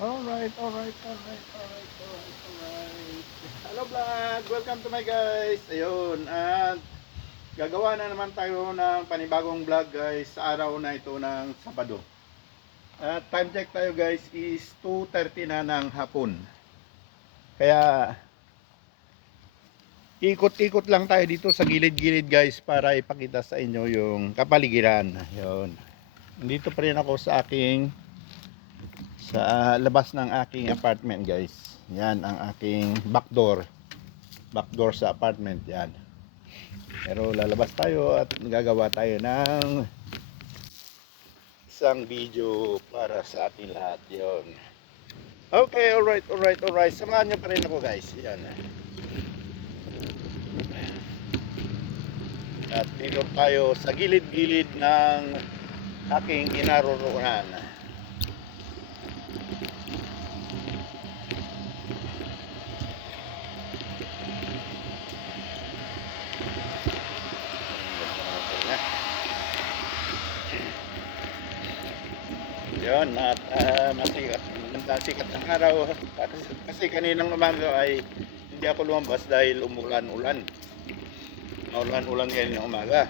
Alright. Hello vlog! Welcome to my guys! Ayun, at gagawa na naman tayo ng panibagong vlog guys sa araw na ito ng Sabado. At time check tayo guys is 2:30 na ng hapon. Kaya ikot-ikot lang tayo dito sa gilid-gilid guys para ipakita sa inyo yung kapaligiran. Ayun. Nandito pa rin ako sa labas ng aking apartment guys. Yan ang aking backdoor sa apartment yan. Pero lalabas tayo at gagawa tayo ng isang video para sa ating lahat yon. Okay, alright. Samahan nyo pa rin ako guys. Yan. At dito tayo sa gilid-gilid ng aking kinaroroonan. Yun, at masikat ng araw kasi kaninang umaga ay hindi ako lumabas dahil umulan-ulan ngayon ng umaga.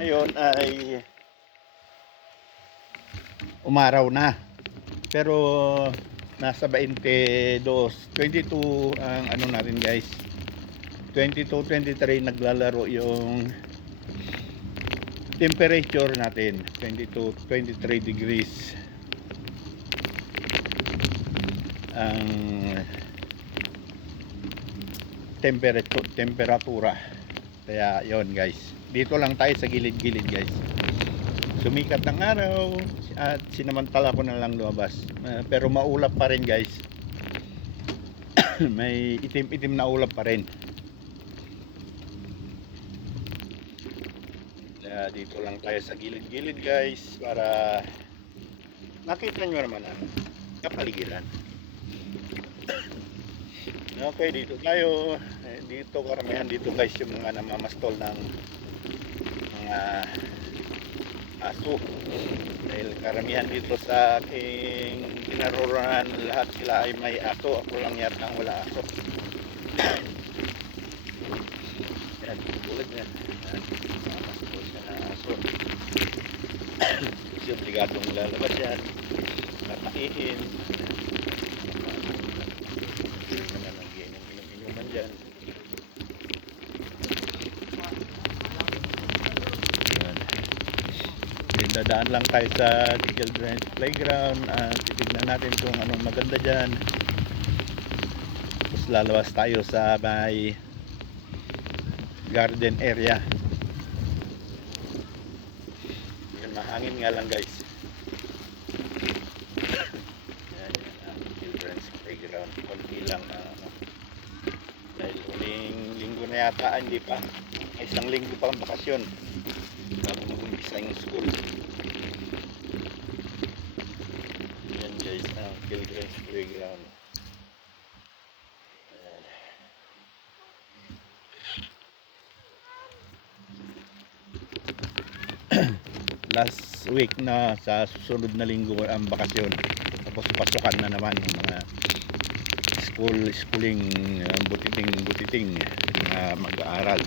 Ngayon ay umaraw na, pero nasa 22 ang ano natin guys, 22-23 naglalaro yung temperature natin, 22-23 degrees ang temperatura. Kaya yon guys, dito lang tayo sa gilid-gilid guys. Sumikat ng araw at sinamantala ko na lang lumabas, pero maulap pa rin guys. May itim-itim na ulap pa rin. Dito lang tayo sa gilid-gilid guys para makita nyo naman ang kapaligiran. Okay, dito tayo. Dito karamihan dito guys yung mga namamastol ng mga aso. Dahil karamihan dito sa aking kinaroroonan, lahat sila ay may aso. Ako lang yata ang wala aso. Yan, tulad yan. Namamastol siya na aso. Kasi obligadong lalabas yan. Kapahihin. Inuman dyan. Dadaan lang tayo sa children's playground at titignan natin kung anong maganda dyan. Tapos lalabas tayo sa may garden area. Yan, mahangin nga lang guys. Yan ang children's playground. Konti lang dahil huling linggo na yata, hindi pa, isang linggo pa ang bakasyon bago mag-umpisa yung school. Yan guys ang children's playground. Last week na, sa susunod na linggo ang bakasyon, tapos pasukan na naman yung mga schooling butiting na mag-aaral.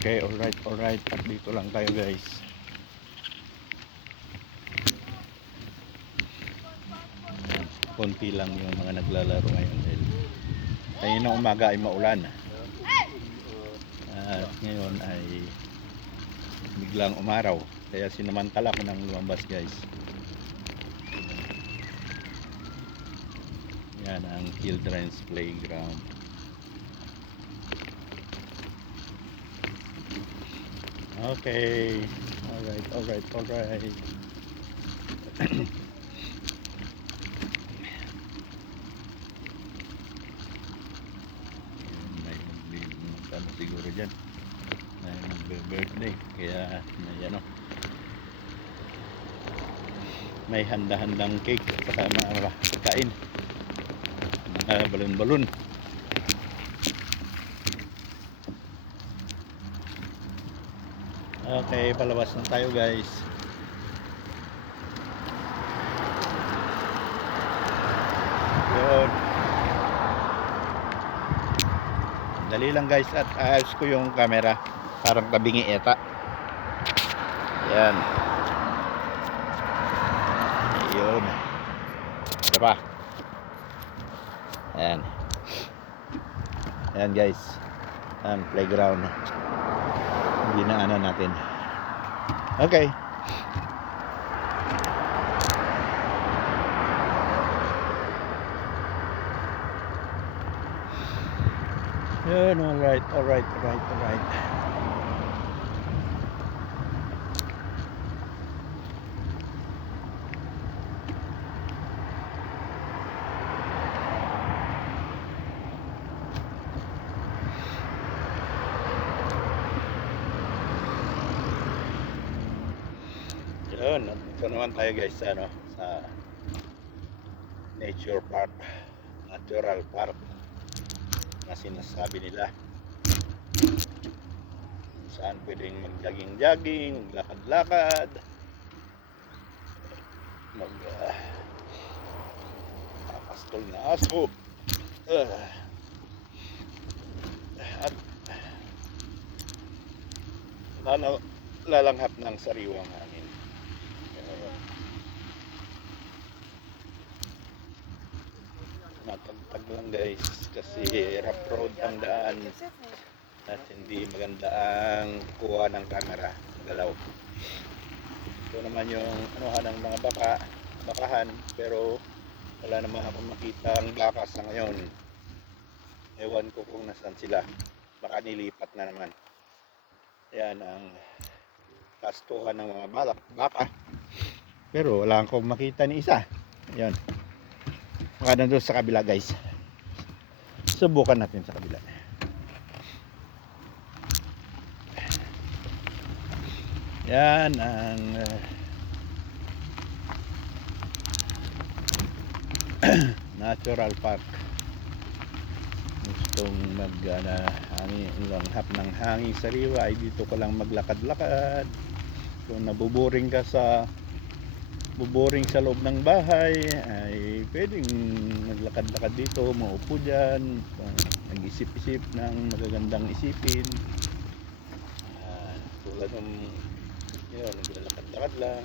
Okay, alright. At dito lang tayo guys. Konti lang yung mga naglalaro ngayon dahil kaninang umaga ay maulan. At ngayon ay biglang umaraw. Kaya sinamantala ko ng lumabas guys. Yan ang children's playground. Okay. Alright. May ano siguro dyan. May birthday. Kaya may handa-handang cake at saka mga kain. Mga balon-balon. Okay, palabas na tayo guys. Dali lang guys, at ayos ko yung camera. Parang tabingi eta. Yan. Yun. Ano pa? Ayan. Ayan guys. Ayan, playground. Ginaanan natin. Okay. Yan, alright. Yun, ito naman tayo guys sa nature park, natural park na sinasabi nila, saan pwedeng mag-jogging, maglakad-lakad, pastol na aso, at lalanghap ng sariwang hangin. Natagtag lang guys kasi rough road ang daan at hindi maganda ang kuha ng camera galaw. Ito naman yung anuhan ng mga bakahan, pero wala naman ako makita ang baka sa ngayon. Ewan ko kung nasan sila, baka nilipat na naman. Yan ang pastuhan ng mga baka, pero wala akong makita ni isa. Yan, baka nandun sa kabila guys. Subukan natin sa kabila. Yan ang natural park. Gustong langhap ng hangin sariwa ay dito ko lang maglakad-lakad. Kung nabuboring ka sa loob ng bahay ay pwedeng maglakad-lakad dito, maupo dyan, nag-isip-isip ng magagandang isipin. Tulad ng yun, naglalakad-lakad lang.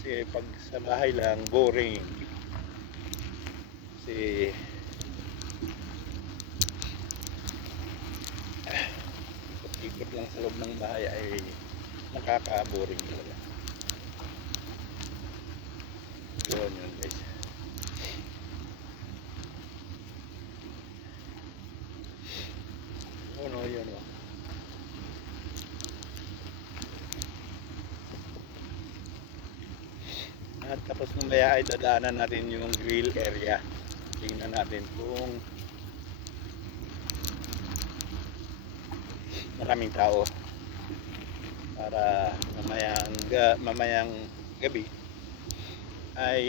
Kasi pag sa bahay lang, boring. Kasi ikot lang sa loob ng bahay ay nakaka-boring talaga. Yun guys. Yun. At tapos mamaya ay dadaanan natin yung grill area. Tingnan natin kung maraming tao para mamayang gabi ay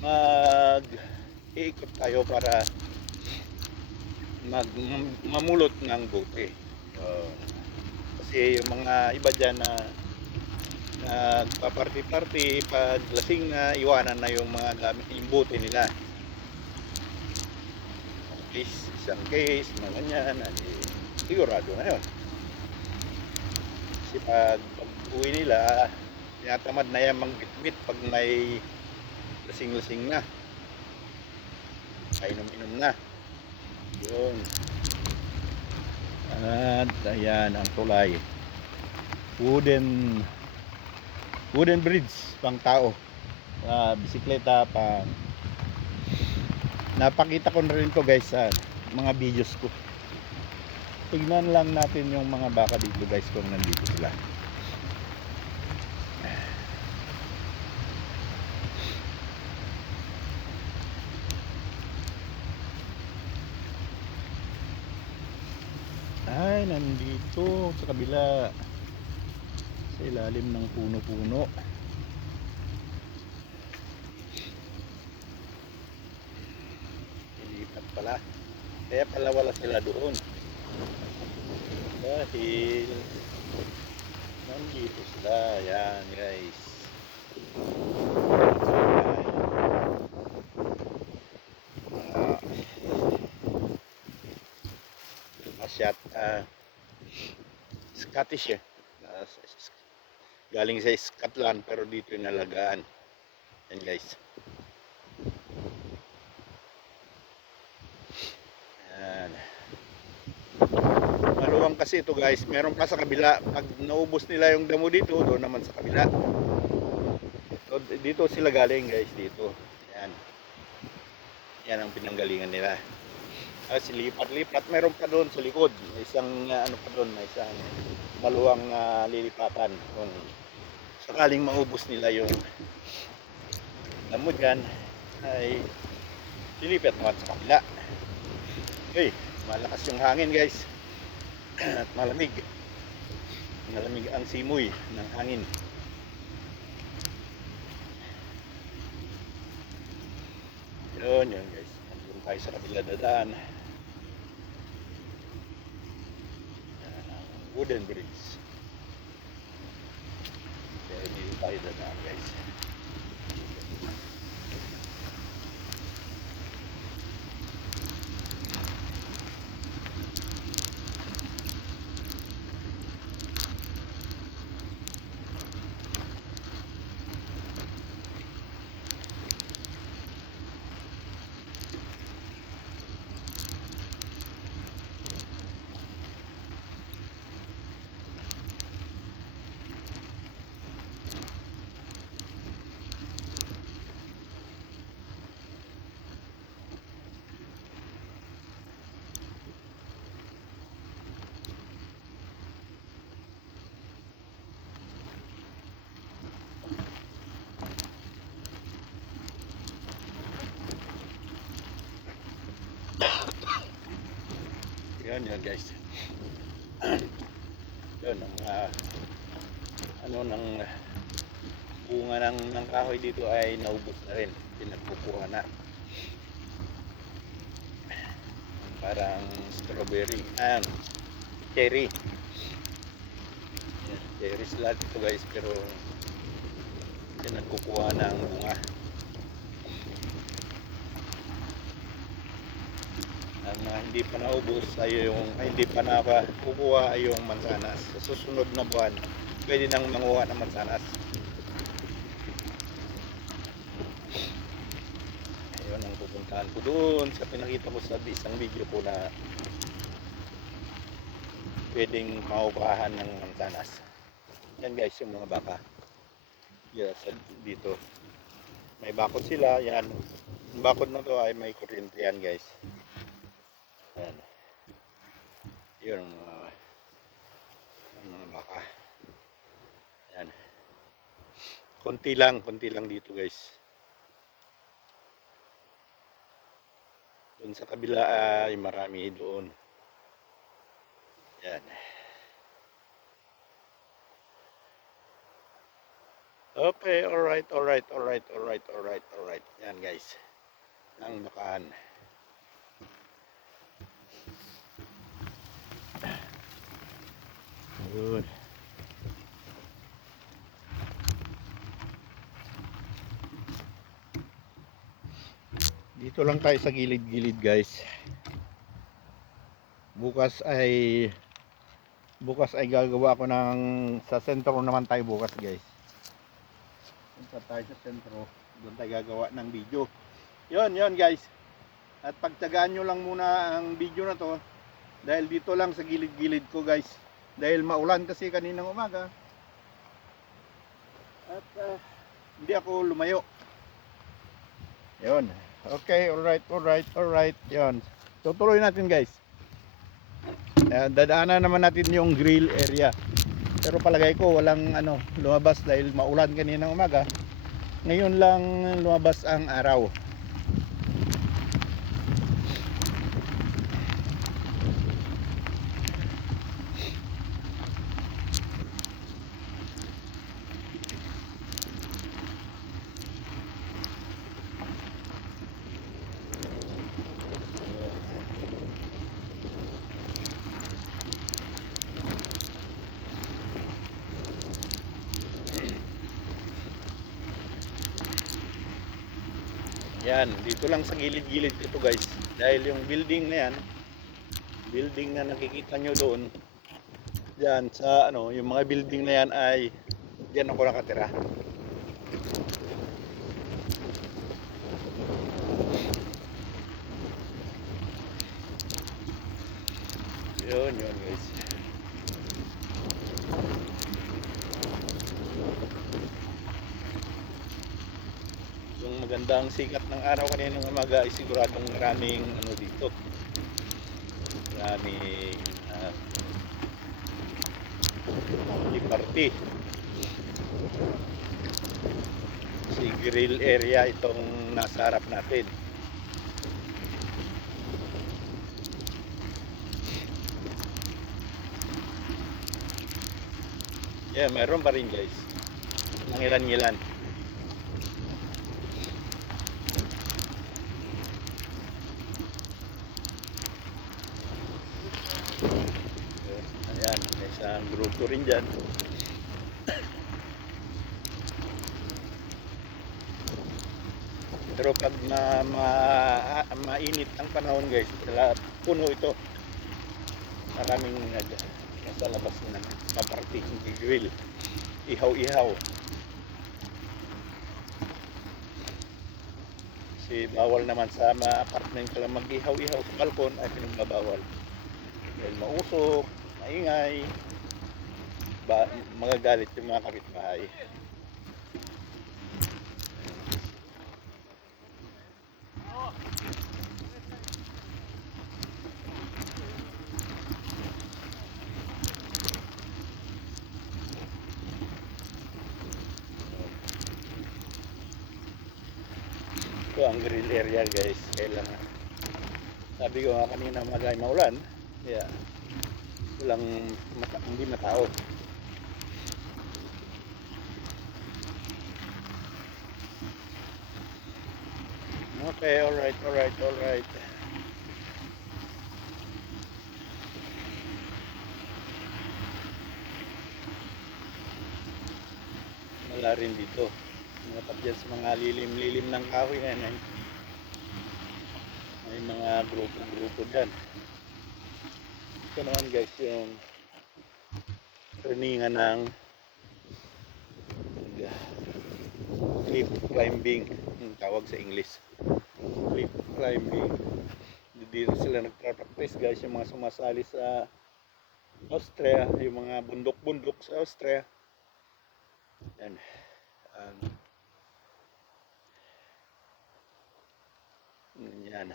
mag-iikot tayo para mamulot ng bote. Kasi yung mga iba dyan na nagpa-party pag lasing na, iwanan na yung mga gamit, yung bote nila. Isang case na ganyan, sigurado na yun. Kasi pag uwi nila, tinatamad na yan manggitgit pag may lasing-lasing na, inom-inom na. Yun. At ayan ang tulay, wooden bridge pang tao, bisikleta pang. Napakita ko na rin to guys sa mga videos ko. Tignan lang natin yung mga baka dito guys kung nandito sila. Ay, nandito sa kabila, sa ilalim ng puno-puno. Ilipat pala. Kaya pala wala sila doon. Dahil nandito sila. Yan guys. Scottish eh. Galing sa Scotland pero dito yung nalagaan. Yan guys. Yan. Maluwang kasi ito guys. Meron pa sa kabila. Pag naubos nila yung damo dito, doon naman sa kabila. So, dito sila galing guys. Dito. Yan. Yan ang pinanggalingan nila. Lipat-lipat. Meron pa doon sa likod. May isang ano pa doon. May isang maluwang lilipatan. Kung sakaling maubos nila yung damo dyan, ay lilipat naman sa kabila. Okay. Malakas yung hangin guys. At malamig. Malamig ang simoy ng hangin. Yun guys. Nandun tayo sa kabila dadaan. Wooden bridge. Kaya dito tayo dadaan guys. Yan guys. Yun ang ng bunga ng kahoy dito ay naubos na rin. Pinagkukuha na. Parang strawberry. Cherry. Yan, cherry sila dito guys, pero pinagkukuha ng bunga. Ang hindi pa naubos ay hindi pa nakukuha ay yung mansanas. Sa susunod na buwan, pwede nang manguha ng mansanas. Ayun ang pupuntahan ko doon sa pinakita ko sa isang video ko na pwedeng makukuhaan ng mansanas. Yan guys, yung mga baka. Yes, dito. May bakod sila, yan. Ang bakod na to ay may kuryente yan guys. Yan. Yun ang mga baka. Yan. Konti lang dito guys. Doon sa kabila ay marami doon. Yan. Okay, alright. Yan guys. Ang bakahan. Good. Dito lang tayo sa gilid-gilid guys. Bukas ay gagawa ko ng sa sentro naman tayo bukas guys. Punta tayo sa sentro, doon tayo gagawa ng video. Yun guys. At pagtagaan nyo lang muna ang video na to dahil dito lang sa gilid-gilid ko guys. Dahil maulan kasi kaninang umaga. At hindi ako lumayo. Yun. Okay, alright. Yun. Tutuloy natin guys. Dadaanan naman natin yung grill area. Pero palagay ko walang lumabas dahil maulan kaninang umaga. Ngayon lang lumabas ang araw. Yan, dito lang sa gilid-gilid ito guys. Dahil yung building na yan building na nakikita nyo doon, diyan sa ano, yung mga building na yan ay diyan ako nakatira. Yun guys. Yung magandang sikat ng araw kaninang umaga ay siguradong maraming ano dito. Maraming party. Si grill area itong nasa harap natin. Yeah, meron pa rin guys. Nangilan-ngilan. Ayan, may isang grupo rin dyan. Pero pag mainit ang panahon guys, puno ito. Maraming nasa labas na paparty, grill, ihaw-ihaw. Kasi bawal naman sa mga apartment ka lang mag-ihaw-ihaw sa balkon ay pinagbabawal. Dahil mausok, maingay, magagalit yung mga kapitbahay. Ito ang grill area guys. Kailangan, sabi ko nga kanina magay maulan, kaya hindi matao. Okay, alright. Wala rin dito. Dyan sa mga lilim ng kahoy na yan, may mga grupo dyan. Ito naman guys yung turningan ng cliff climbing, yung tawag sa English. Cliff climbing. Dito sila nagpa-practice guys, yung mga sumasali sa Austria, yung mga bundok-bundok sa Austria. Yan. Yan.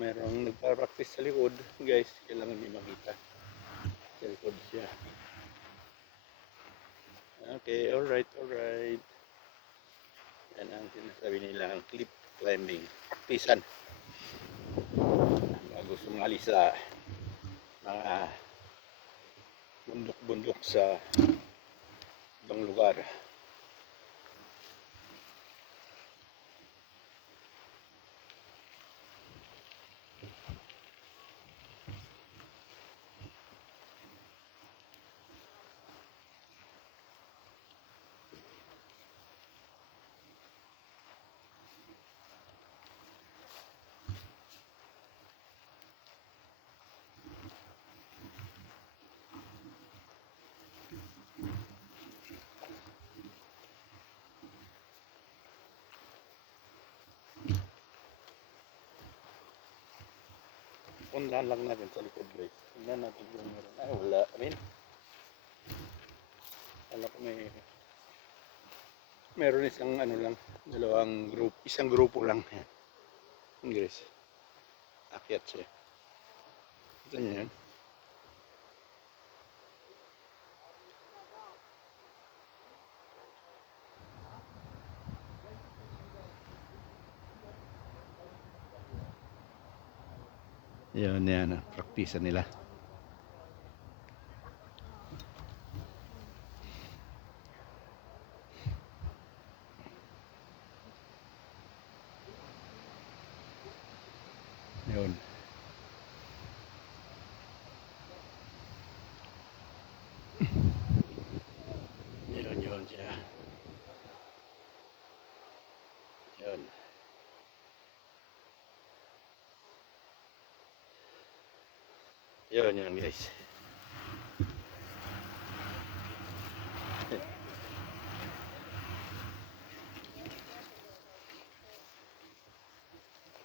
Merong nagpa-practice sa likod guys, kailangan nyo makita. Sa likod siya. Okay, alright. Yan ang sinasabi nila, ang cliff climbing. Practicean. Bago sumali sa mga bundok-bundok sa ibang lugar. Puntahan lang natin sa likod guys. Tingnan natin kung meron. Ay, wala rin. Alam ko meron isang ano lang, isang grupo lang. Yan guys. Akyat siya. Ito niyo yan. Yan, praktisan nila. Yun. Yun siya. Yun. Yun guys.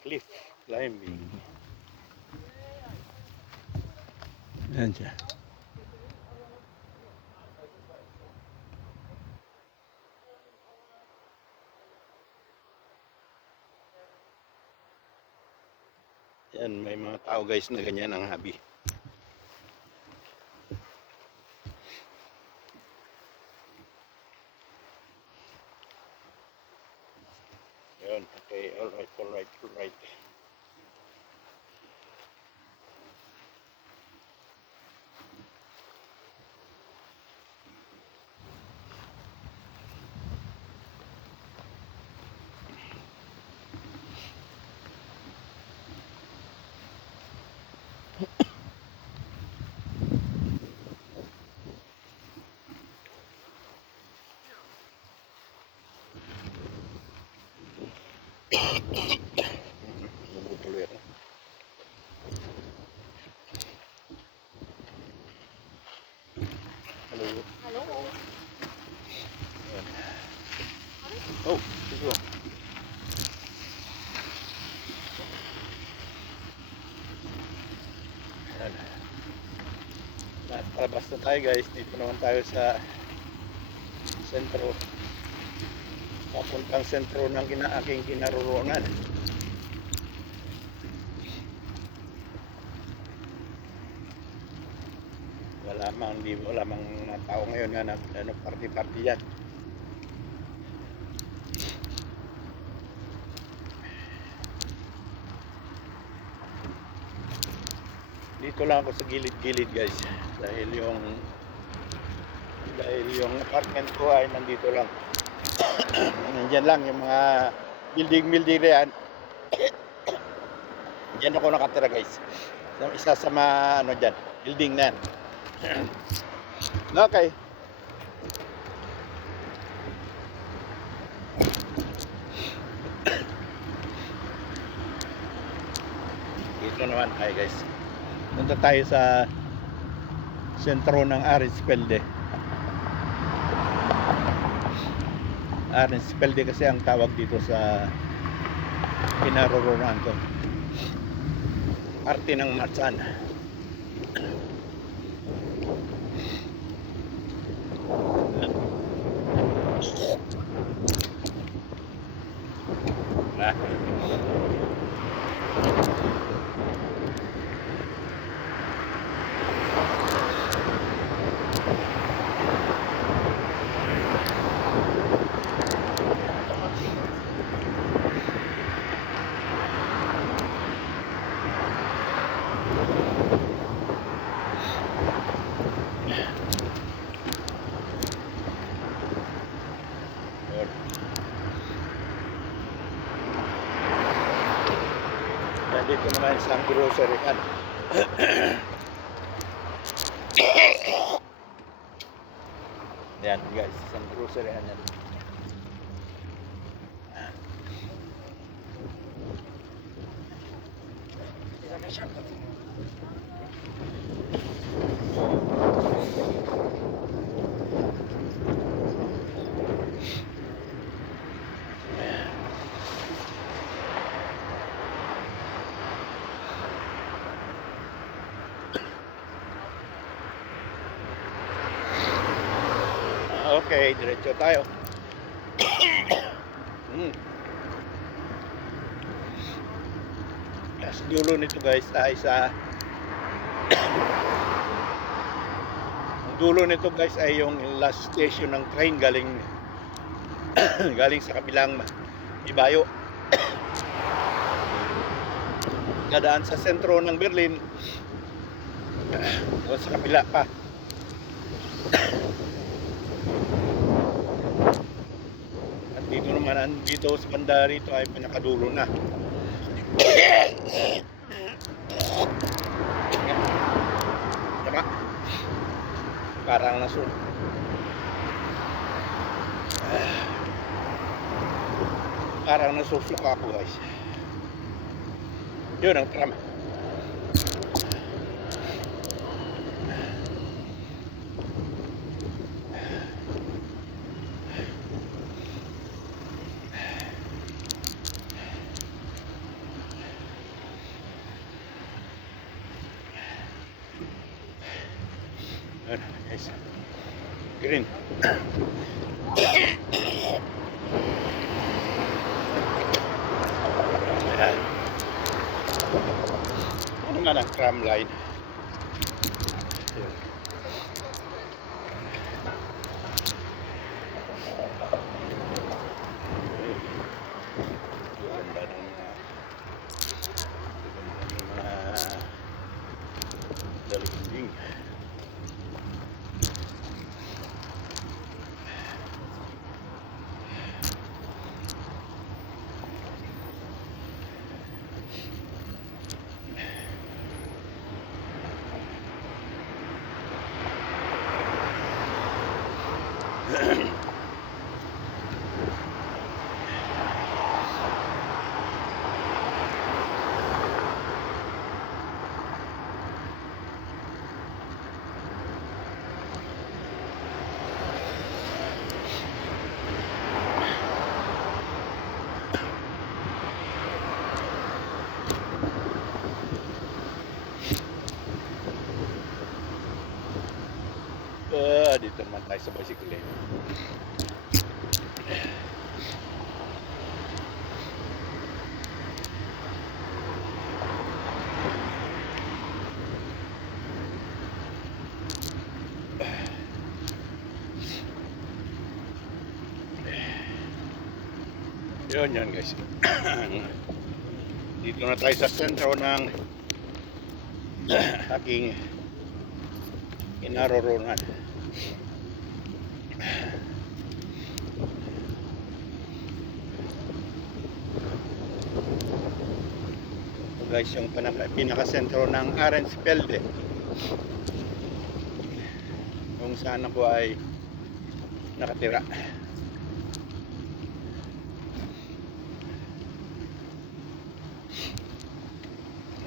Cliff climbing. Yan siya. Yan, may mga tao guys na ganyan ang hobby. Yun, okay, alright. Tuloy ako. Hello. Hello. Yan. Oh, siguro. Yan. Palabas na tayo guys. Dito naman tayo sa sentro. Papuntang sentro ng aking kinaroroonan. Wala mang mga tao ngayon na party yan. Dito lang ako sa gilid guys dahil yung apartment ko ay nandito lang. Nandiyan lang yung mga building na yan. Diyan ako nakatira guys. Isa sa mga dyan, building na yan. Okay. Dito naman tayo guys. Punta tayo sa sentro ng Arizpelde. Arizpelde kasi ang tawag dito sa kinaroroonan ko. Parte ng Matsan. Dito naman isang grocery kan. Yan guys, isang grocery kan yan. Okay, diretso tayo. Sa dulo nito guys ay sa ang dulo nito guys ay yung last station ng train galing galing sa kabilang Ibayo. Dadaan sa sentro ng Berlin o sa kabila pa. At dito naman, dito sa banda rito ay pinakadulo na. Diba? Parang nasusuka ako guys. Yun ang tram. Ayan, guys. Green. Ayan. Ano nga ng tram line? Ayan. Ganda ng mga daligdig. Dito naman tayo sa bicycle lane. Yun guys. Dito na tayo sa sentro ng aking kinaroroonan. Ito guys yung pinaka-sentro ng Arendsfelde, kung saan ako ay nakatira.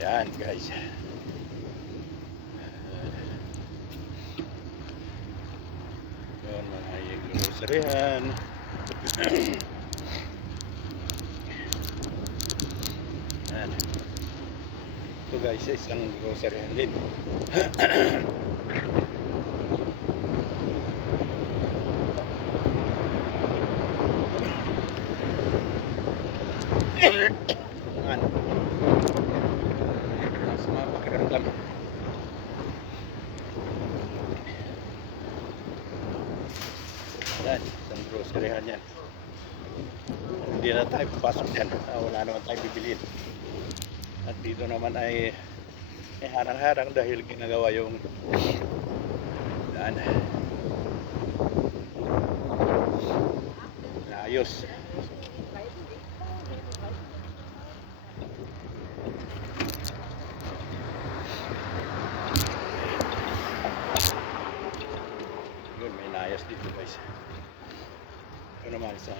Yan guys. Yun, mga groceryhan. Yan. Ito guys, isang groceryhan din. Yan. Mas mapakiramdam. Yan, isang groceryhan yan. Hindi na tayo papasok dyan. Wala naman tayo bibilin. At dito naman ay harang-harang dahil ginagawa yung daan. Naayos. Yun, may naayos dito guys. Ito naman isang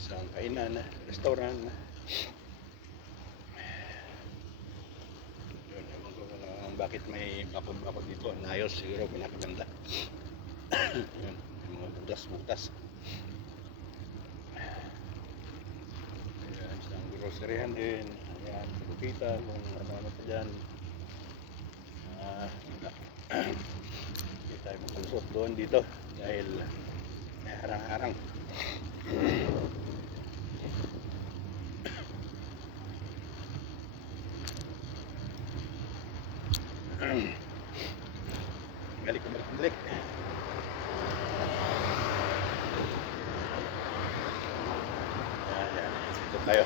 isang kainan, restaurant. Yun, ewan ko kung bakit may bakod-bakod dito. Naayos, siguro pinakaganda. Yun, yung mga butas-butas. Ayan, isang groceryhan din. Ayan, kita kung ano-ano pa dyan. Hindi tayo magsusot doon dito dahil may harang-harang. Balik. Ayan, dito tayo.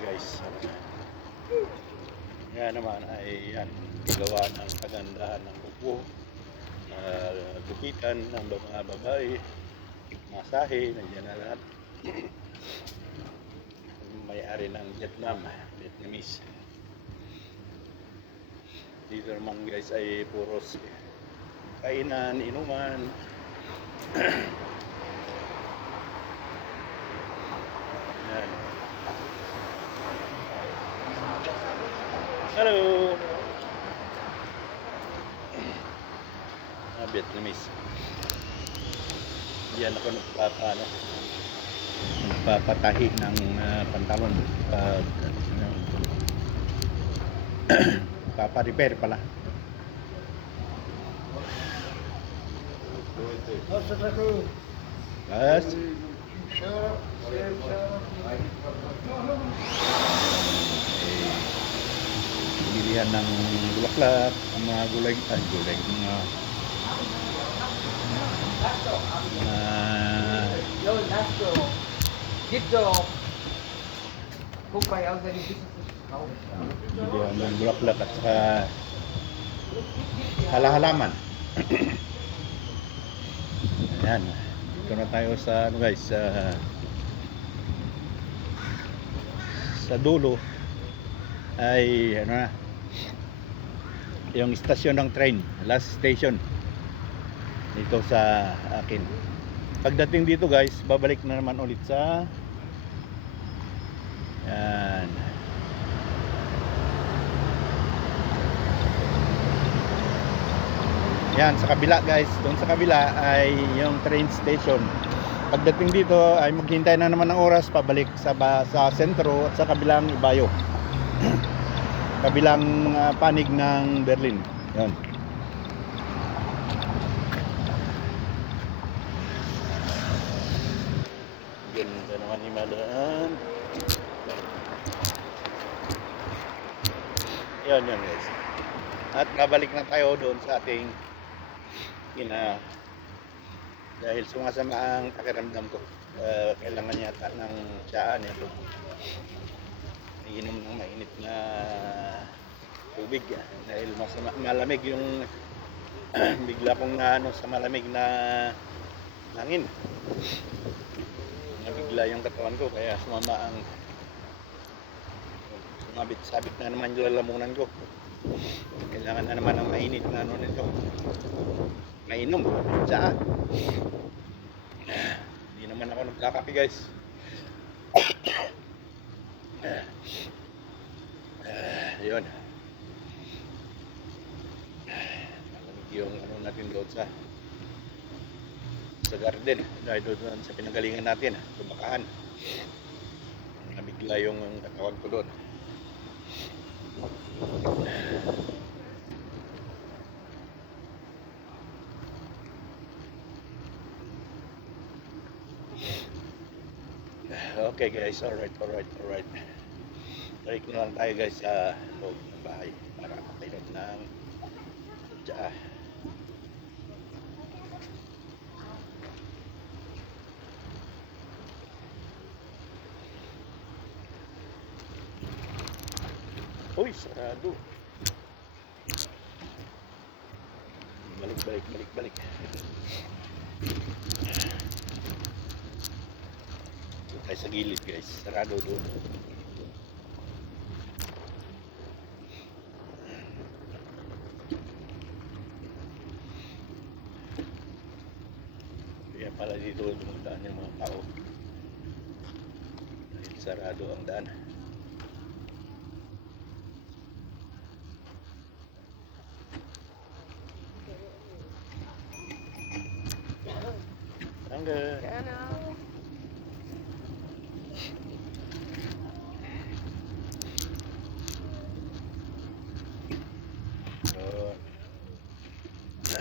Guys, yan naman ay yan, gawa ng kagandahan ng upo, tupitan ng mga babae, masahe, nandiyan na lahat. May-ari ng Vietnamese. Dito naman guys ay puros kainan, inuman. Yan. Hello. Vietnamese. Diyan ako nagpapatahi ng pantalon pag papa-repair pala. Yes. Bilihan ng bulaklak, ang mga gulay, mga Dito, kung kaya ang ganito bilihan ng bulaklak at saka halaman. Ayan, dito na tayo sa ano guys, sa dulo ay ano na, yung istasyon ng train, last station dito sa akin. Pagdating dito guys, babalik na naman ulit sa yan. Yan sa kabila guys, doon sa kabila ay yung train station. Pagdating dito ay maghintay na naman ng oras pabalik sa sentro at sa kabilang Ibayo. Kabilang panig ng Berlin. Yan. Ganda naman ni Madaan. Yan guys. At babalik na tayo doon sa ating dahil sumasama ang pakiramdam ko. Kailangan yata ng tiyaan ito. Iinom ng mainit na tubig dahil malamig yung bigla kong sa malamig na hangin. Nabigla yung katawan ko kaya sumabit-sabit na naman yung lalamunan ko. Kailangan na naman ng mainit na nito. Mainom, tsaa. Hindi naman ako nagkakape guys. Yun. Malamig yung natin doon sa garden. Dahil doon sa pinanggalingan natin, Tumakahan. Nabigla yung katawan ko doon. Okay guys, alright. Balik na lang tayo guys sa loob ng bahay para makainom ng tsaa. Uy, sarado. Balik. Tayo sa gilid guys, sarado doon. Kaya pala dito dumadaan yung mga tao dahil sarado ang daan. Hanggang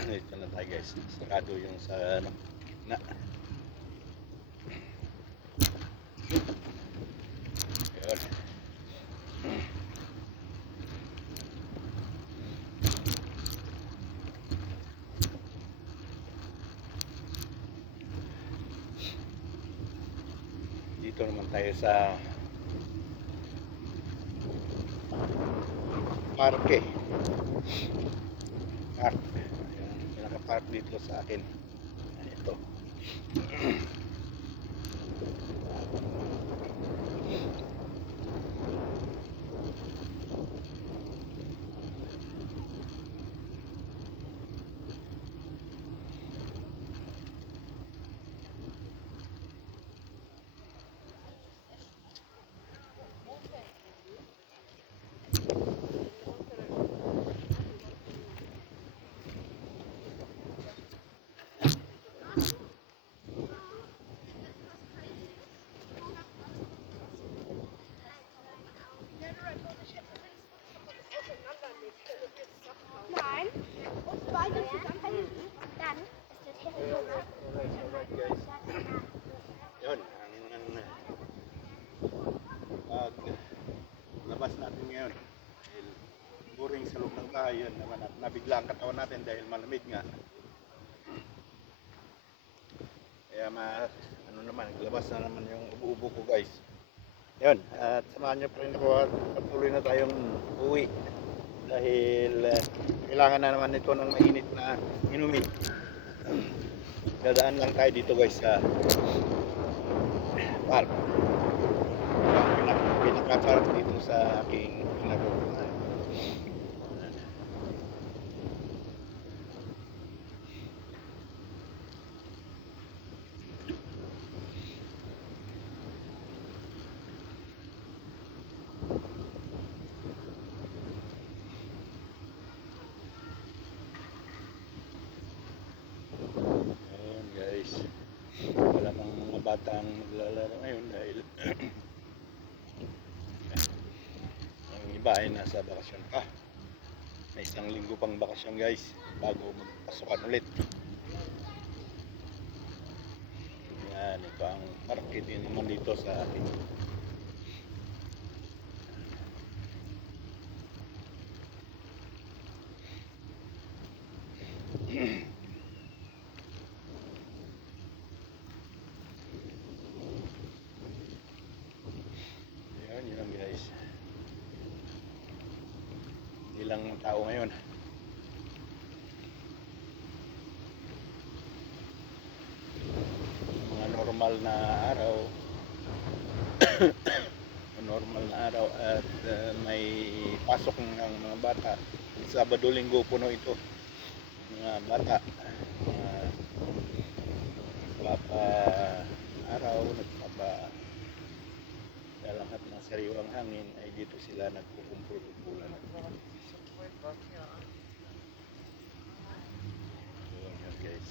ito na tayo guys, sarado yung sa na yun. Dito naman tayo sa parke. Yung pinaka-park dito sa akin. Ito. baka yun naman at nabigla ang katawan natin dahil malamig nga. Kaya ano naman, labas na naman yung ubo-ubo ko guys. Yun, at samahan nyo pa rin ako at patuloy na tayong uwi. Dahil kailangan na naman ito ng mainit na inumin. Dadaan lang tayo dito guys sa park. Pinaka-park dito sa aking pinag-uunan. Ayan guys, wala pang mga batang naglalaro ngayon dahil ang iba ay nasa bakasyon pa. May isang linggo pang bakasyon guys bago magpasukan ulit. Yan, ito ang market din naman dito sa akin. Yun lang guys. Ilang tao ngayon. Mga normal na araw. At may pasok ng mga bata. Sabado linggo puno ito. Mga bata. Nagpapa araw, nagpapa lahat ng sariwang hangin ay dito sila nagkukumpul-kumpulan. Yun guys.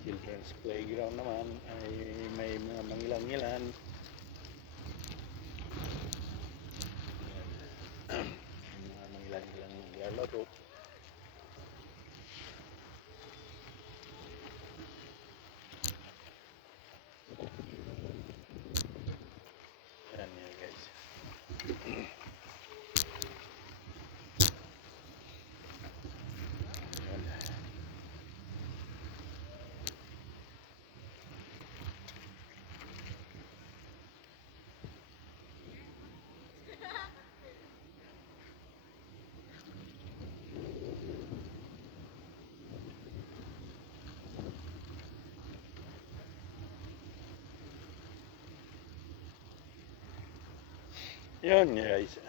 Children's playground naman ay may mga mangilan-ngilan. Mga mangilan-ngilan naglalaro. Yan yan guys. Yun guys,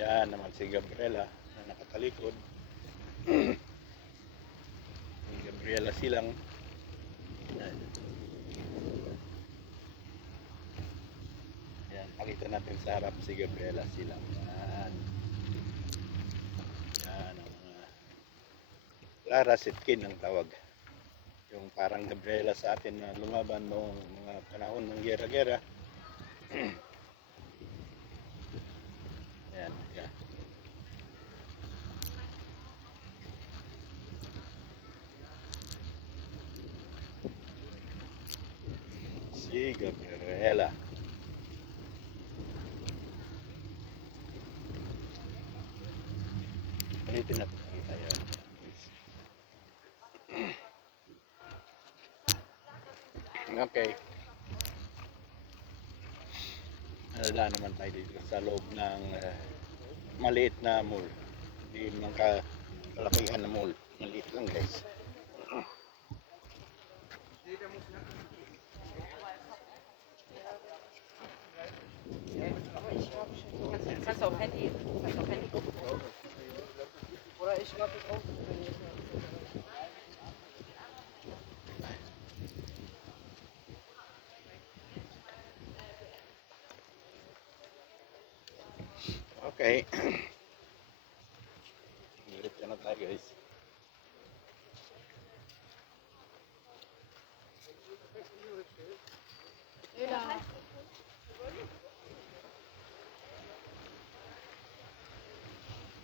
yan naman si Gabriela na nakatalikod. Si Gabriela Silang. Yan, pakita natin sa harap si Gabriela Silang. Yan. Yan ang mga Clara Sitkin ang tawag. Yung parang Gabriela sa atin na lumaban noong mga panahon ng gera-gera. Yan, yan. Si Gabriela. Ulitin natin tayo. Okay. Nalala naman tayo dito sa loob ng maliit na mall. Hindi naman kalakihan na mall. Maliit lang guys. Kannst du auf Handy gucken? Oder ich glaube, ich auch. Okay. Ulit na tayo guys.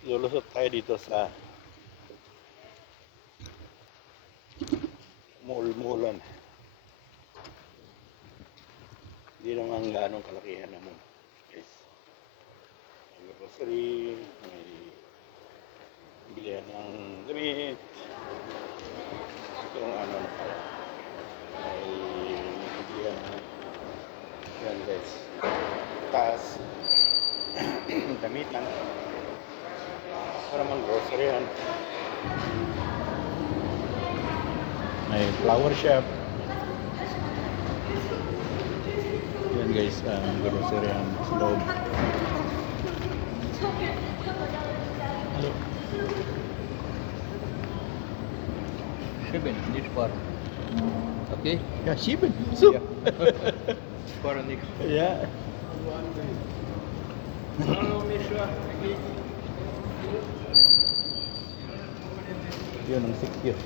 Lulusot tayo dito sa mall-mallan. Hindi naman ganong kalakihan naman. Guys. May grocery, may bilihan ng damit. Itong ano na pala. May bilihan ng yan guys. Taas. Damitan. Para mang grocery yan. May flower shop. Yan guys, ang grocery yan sa loob. Hello. 7, nicht far. Okay? Ja, 7. So. Ja. Far nichts. Ja. Hallo, Misha. Yun ang secure.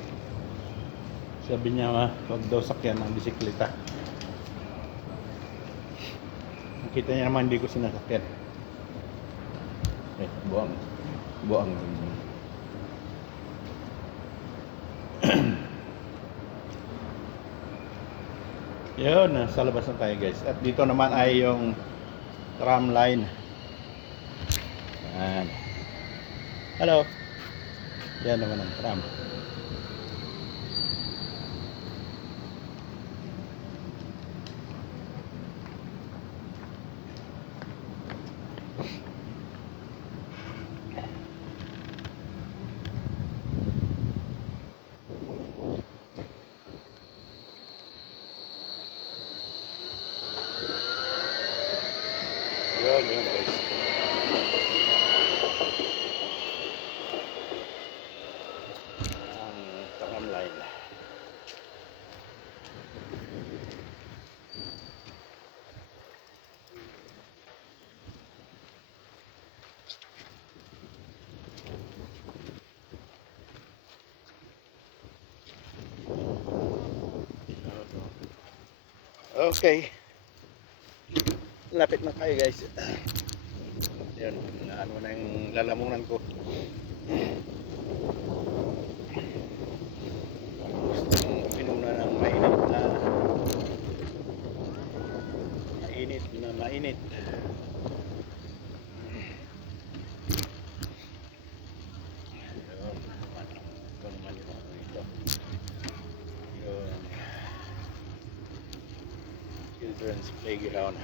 Sabi niya, wag daw sakyan ng bisikleta. Nakita niya naman hindi ko sinasakyan. Buang. Buang. Yun, nasa labas na tayo guys. At dito naman ay yung tram line. Yan. Hello. Yan naman ang tram. Yun, yun guys. Ang tram line. Okay. Lapit na tayo guys. Yan, ano na yung lalamunan ko. Gusto kong uminom na ng mainit. Yun, ito naman yung ano ito. Yun. Children's playground.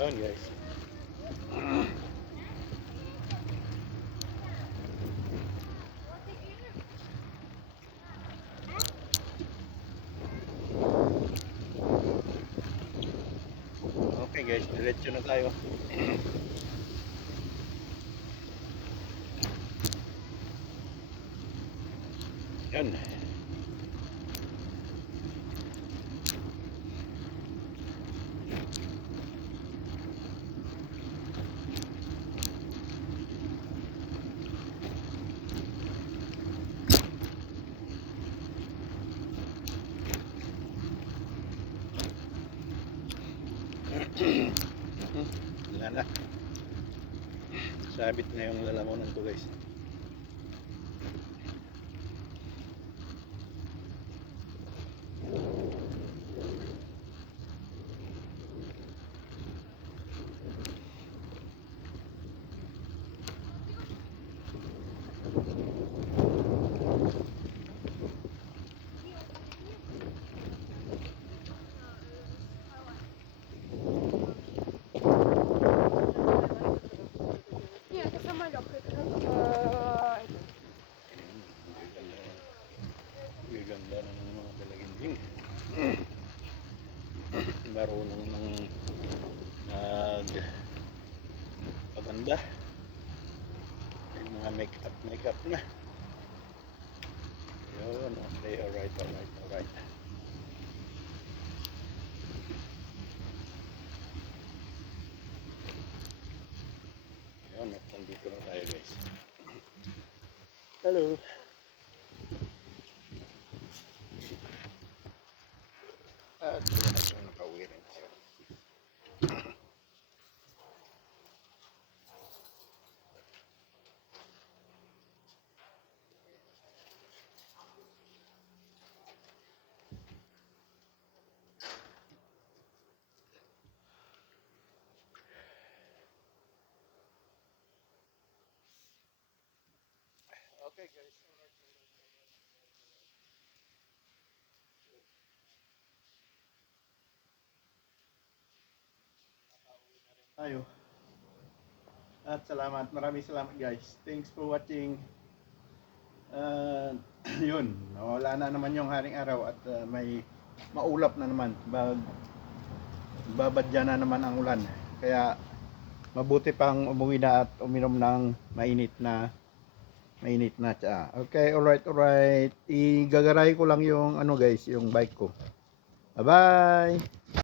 Yun guys. Okay guys, diretso na tayo. Yun. Wala na. Sabit na yung lalamunan ko guys. Ні, це самоліт. Gaganda ng mga dalaginding. Marunong ng paganda. May mga make-up na. Yun, okay, alright. Ano, nandito na tayo guys. Hello. At wala na siya nakauwi rin siya. Okay guys. Tayo. At salamat. Maraming salamat guys. Thanks for watching. Yun. Wala na naman yung haring araw at may maulap na naman. Babadya na naman ang ulan. Kaya mabuti pang umuwi na at uminom ng mainit na tsa. Okay, alright. Igagaray ko lang yung ano guys, yung bike ko. Bye-bye.